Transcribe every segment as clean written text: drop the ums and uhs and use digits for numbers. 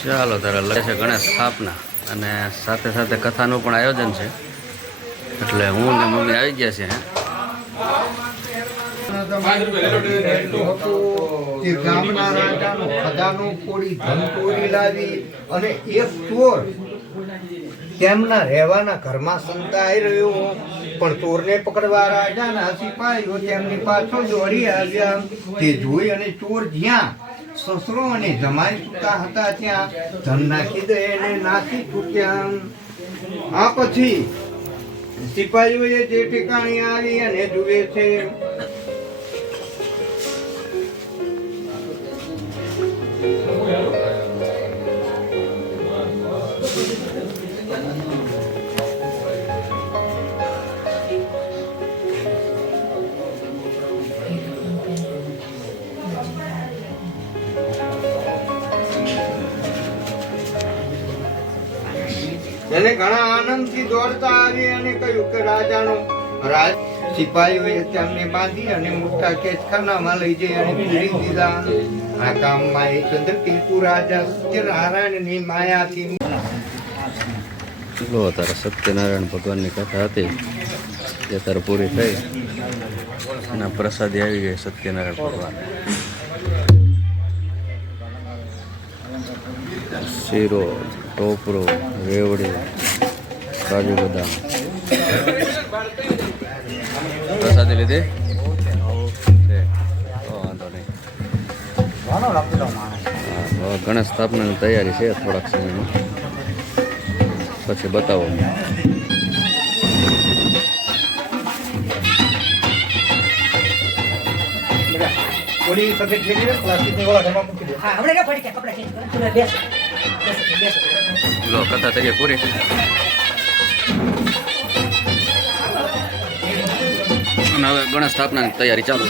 ચાલો તારે લગે છે ગણેશ સ્થાપના અને સાથે સાથે કથાનું પણ આયોજન છે એટલે હું ને મમ્મી આવી ગયા છે. ગામના રાજાનો ખજાનો ફોડી ધન ચોરી લાવી અને એક ચોર તેમના રહેવાના ઘરમાં સંતાઈ રહ્યો, પણ ચોરને પકડવા રાજાના સિપાહીઓ તેમની પાછળ દોડી આવ્યા. તે જોઈ અને ચોર જ્યાં સસરો અને જમાઈ સૂતા હતા ત્યાં ધન નાખી દે અને નાસી છૂટ્યા. આ પછી સિપાહીઓએ જે ઠેકાણે આવી અને જુએ છે એને ઘણા આનંદથી દોડતા આવી અને કહ્યું કે રાજાનો રાજ. સિપાહીઓએ તેમને બાંધી અને મોટા કેદખાનામાં લઈ જઈ અને પીડી દીધા. આ કામમાં એ ચંદ્રકેતુ રાજા સત્યનારાયણની માયાથી લો તારે સત્યનારાયણ ભગવાનની કથા હતી તે તારે પૂરી થઈ અને પ્રસાદી આવી ગઈ સત્યનારાયણ ભગવાન. શીરો, ટોપરો, રેવડી, કાજુ બદામ પ્રસાદી લીધી. વાંધો નહીં. ગણેશ સ્થાપનાની તૈયારી છે થોડાક સમયમાં, પછી બતાવો. લો કથા થઈ ગઈ પૂરી. અને હવે ગણેશ સ્થાપનાની તૈયારી ચાલુ.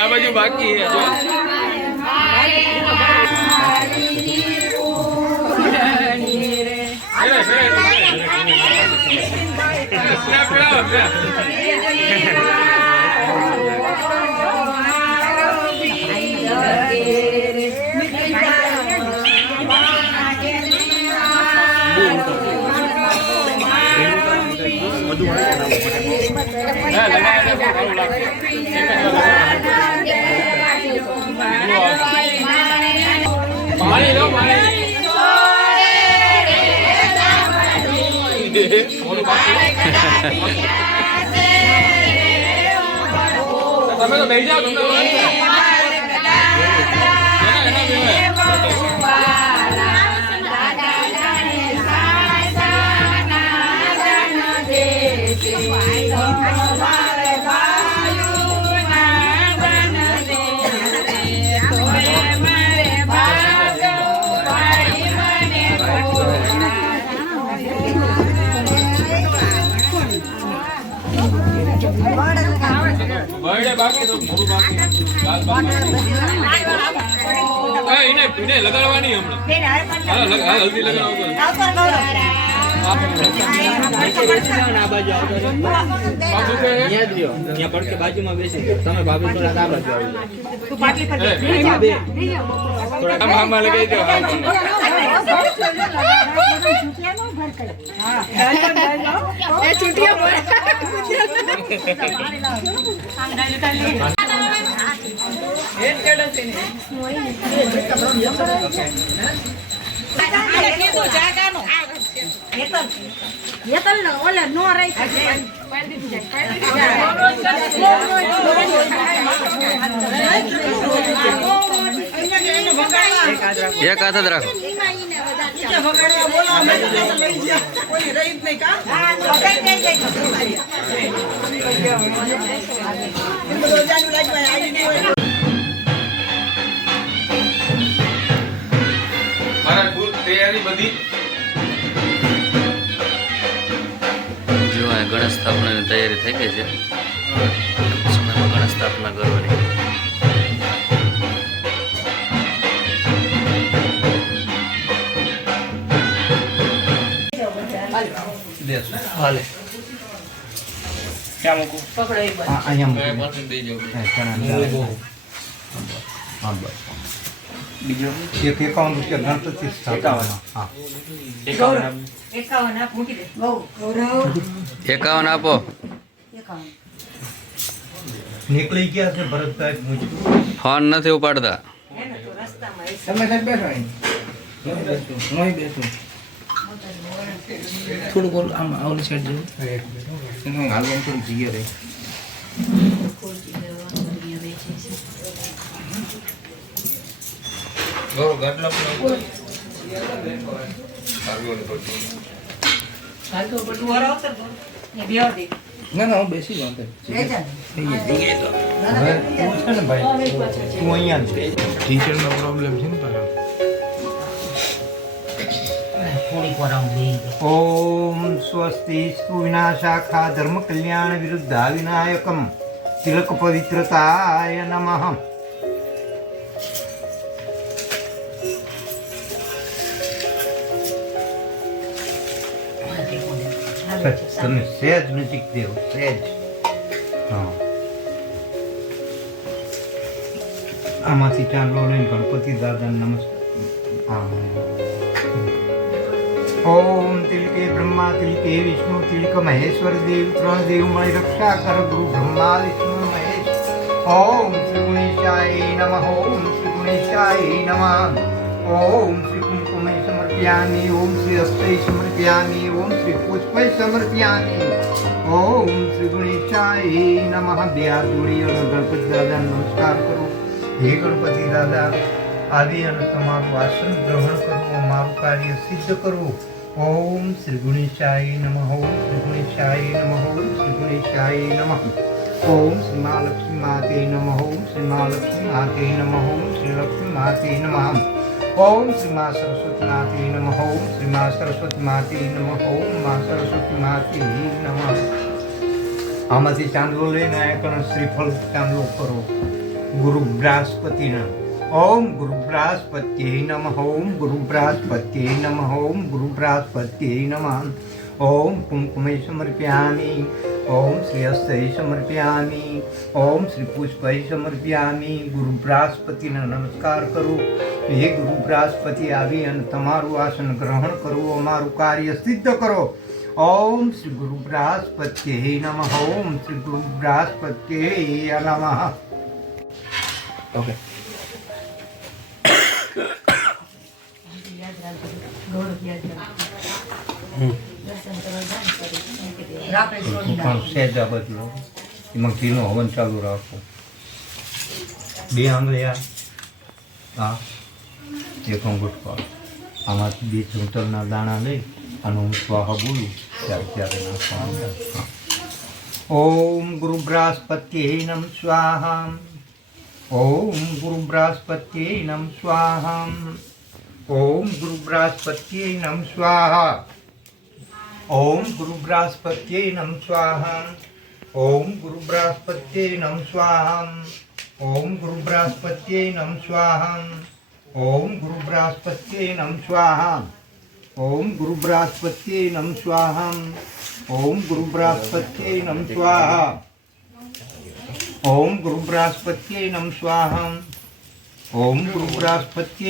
આ બાજુ બાકી છે જો પાણી લો પાણી તમે તો બેસી જાઓ તમને બર્થડે બાકી તો મોડું બાકી લાલ બાકી એને લગાડવાની હમણાં હાલ હલ્દી લગાડો બાજુમાં બેસી તમે ભાભી થોડા આ બાજુ આમાં લગાવી દો એક હાથ જ રાખો તૈયારી બધી જો આ ગણેશ સ્થાપનાની તૈયારી થઈ ગઈ છે સમયમાં ગણેશ સ્થાપના કરવાની હાલે ક્યાં મૂકું અહીંયા બીજો એક 51 રૂપિયા ગણપતિ સ્થાપના હા 51 આપો નીકળી ગયા છે ભરતભાઈ મુજબ ફોન નથી ઉપાડતા તમે સાહેબ બેઠો અહીં બેઠું થોડુંક ઓલું આમ ઓલી સાઈડ જેવું હાલવાનું થોડી જગ્યા રહી ના ના હું બેસી જાઉં ભાઈ તું અહીંયા છે ટીચરનો પ્રોબ્લેમ છે ને પાછો ઓમ સ્વસ્તિ સ્તુ વિનાશાખા ધર્મ કલ્યાણ વિરુદ્ધા વિનાયકમ તિલક પવિત્રતાય નમઃ તમે સહેજ નજીક દેવો સહેજ હા આમાંથી ચાંદલો લઈને ગણપતિ દાદા નમસ્કાર હા ઓમ તિલકે બ્રહ્મા તિલકે વિષ્ણુ તિલક મહેશ્વર દેવ ત્રણ દેવ મળી રક્ષા કર ગુરુ બ્રહ્મા વિષ્ણુ મહેશ ઓમ શ્રી ગુણેશાય નમઃ. ઓમ શ્રી ગુણેશાય નમઃ. ઓમ શ્રી કુમકુમે સમર્પયામિ. ઓમ શ્રી હસ્તૈ સમર્પયામિ. ઓમ શ્રી પુષ્પૈ સમર્પયામિ. ઓમ શ્રી ગુણેશાય નમઃ. બે હાથ જોડી અને ગણપતિ દાદાને નમસ્કાર કરો. હે ગણપતિ દાદા, આવી અને તમારું આસન ગ્રહણ કરો, મારું કાર્ય સિદ્ધ કરો. ઓમ શ્રી ગુણેશાય નમઃ. ઓમ શ્રી ગુણેશાય નમઃ. ઓમ શ્રી ગુણેશાય નમઃ. ઓમ શ્રી મહાલક્ષ્મી માતે નમઃ. ઓમ શ્રી મહાલક્ષ્મી માતે નમઃ. ઓમ શ્રી લક્ષ્મી માતે નમઃ. ઓમ શ્રી મા સરસ્વતી માતે નમઃ. ઓમ શ્રી મા સરસ્વતી માતે નમઃ. ઓમ મા સરસ્વતી માતે નમઃ. આમાંથી ચાંદલો લઈને આયા કરો, શ્રીફળ ચાંદલો કરો ગુરુ બૃહસ્પતિના. ઓમ ગુરુ બૃહસ્પત્યે નમઃ. ઓમ ગુરુ બૃહસ્પત્યે નમઃ. ઓમ ગુરુ બૃહસ્પત્યે નમઃ. ઓમ કુમકુમે સમર્પયામિ. ઓમ શ્રી હસ્તૈ સમર્પયામિ. ઓમ શ્રી પુષ્પૈ સમર્પયામિ. ગુરુ બૃહસ્પતિને નમસ્કાર કરો. હે ગુરુ બૃહસ્પતિ, આવી અને તમારું આસન ગ્રહણ કરો, અમારું કાર્ય સિદ્ધ કરો. ઓમ શ્રી ગુરુ બૃહસ્પત્યે નમઃ. ઓમ શ્રી ગુરુ બૃહસ્પત્યે નમઃ. ઓકે. સહેજા બદલો, એમાં ઘીનો હવન ચાલુ રાખો. બે આંગળીયા, હા, એક અંગૂઠો. આમાંથી બે ચૂંટણના દાણા લઈ અને હું સ્વાહા બોલું ત્યારે નાખવાનું. હા. ઓમ ગુરુ બૃહસ્પત્યે નમ સ્વાહા. ઓમ ગુરુ બૃહસ્પત્યે નમ સ્વાહા. ઓમ ગુરુ બૃહસ્પત્યે નમ સ્વાહા. ઓમ ગુરુ બૃહસ્પત્યે નમ સ્વાહા. ઓમ ગુરુ બૃહસ્પત્યે નમ સ્વાહા. ઓમ ગુરુ બૃહસ્પત્યે નમ સ્વાહા. ઓમ ગુરુ બૃહસ્પત્યે નમ સ્વાહા. ઓમ ગુરુ બૃહસ્પત્યે નમ સ્વાહા. ઓમ ગુરુ બૃહસ્પત્યે નમ સ્વાહા. ઓમ ગુરુ બૃહસ્પત્યે નમ સ્વાહા. ઓમ ગુરુ બૃહસ્પત્યે